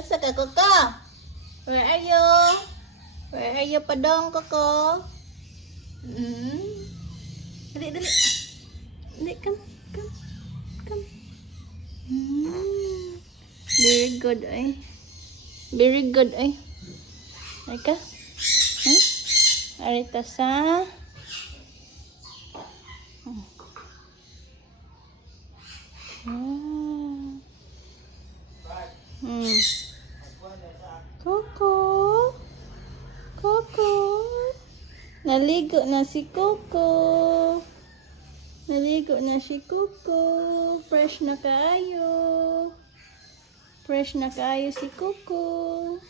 Asa ka, Coco? Where are you? Where are you, padong, Coco? Dali, dali. Dali, come. Very good, ay. Very good, ay. Ay ka? Arita sa... Coco. Coco. Naligo na si Coco. Naligo na si Coco. Fresh na kaayo. Fresh na kaayo si Coco.